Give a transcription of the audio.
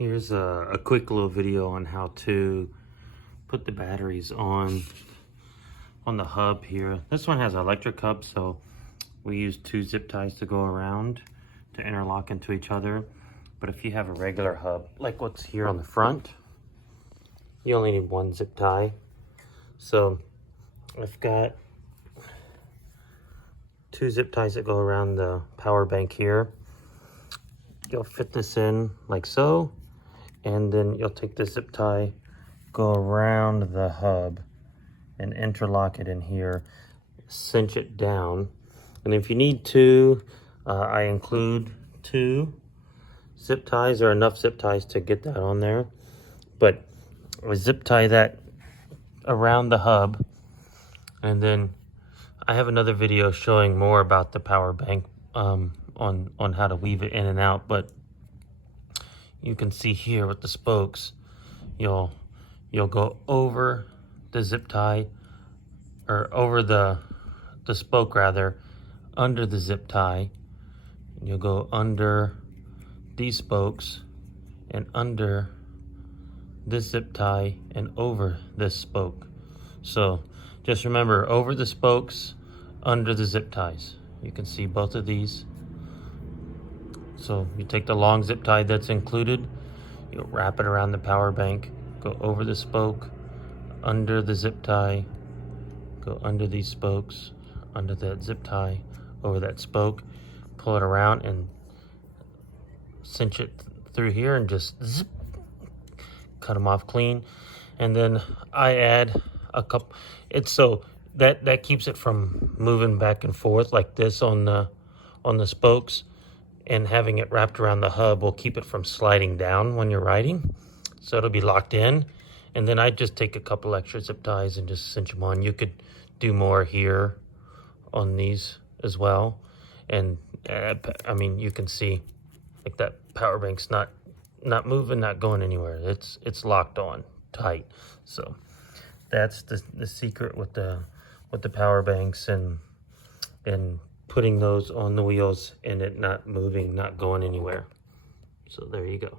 Here's a quick little video on how to put the batteries on the hub here. This one has an electric hub, so we use 2 zip ties to go around to interlock into each other. But if you have a regular hub, like what's here on the front, you only need 1 zip tie. So I've got 2 zip ties that go around the power bank here. You'll fit this in like so, and then you'll take the zip tie, go around the hub and interlock it in here, cinch it down. And if you need to, I include 2 zip ties or enough zip ties to get that on there. But I zip tie that around the hub, and then I have another video showing more about the power bank on how to weave it in and out. But you can see here with the spokes, you'll go over the zip tie, or over the spoke rather, under the zip tie. You'll go under these spokes and under this zip tie and over this spoke. So just remember, over the spokes, under the zip ties. You can see both of these. So you take the long zip tie that's included, you'll wrap it around the power bank, go over the spoke, under the zip tie, go under these spokes, under that zip tie, over that spoke, pull it around and cinch it through here and just zip, cut them off clean. And then I add a couple, it's so that keeps it from moving back and forth like this on the spokes, and having it wrapped around the hub will keep it from sliding down when you're riding. So it'll be locked in. And then I just take a couple extra zip ties and just cinch them on. You could do more here on these as well. And I mean, you can see like that power bank's not moving, not going anywhere. It's locked on tight. So that's the secret with the power banks and putting those on the wheels and it not moving, not going anywhere. So there you go.